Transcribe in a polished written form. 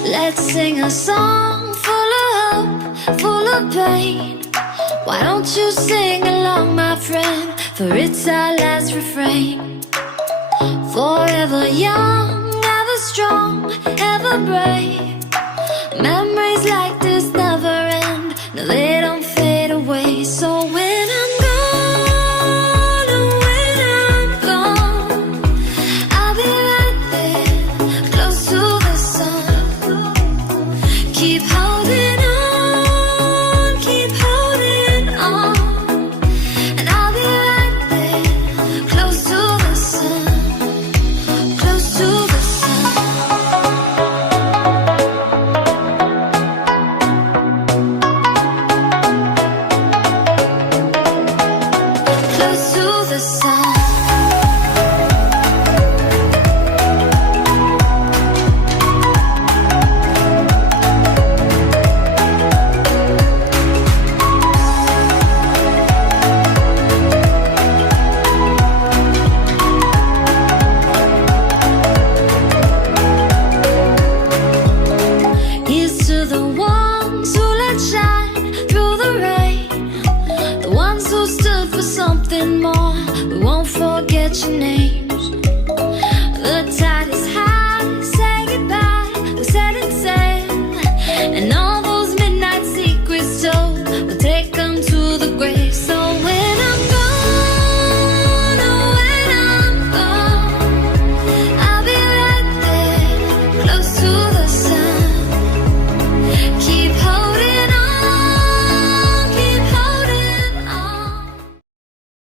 Let's sing a song full of hope, full of pain. Why don't you sing along, my friend? For it's our last refrain. Forever young, ever strong, ever brave. Memories like this never end. No, they don't fade away. So when I'm gone, oh, when I'm gone, I'll be right there, close to the sun. Keep holding on, keep holding on, and I'll be right there, close to the sun, close to the sun. Close to the sun. Here's to the ones who let shine through the rain, the ones who stood for something more. We won't forget your name.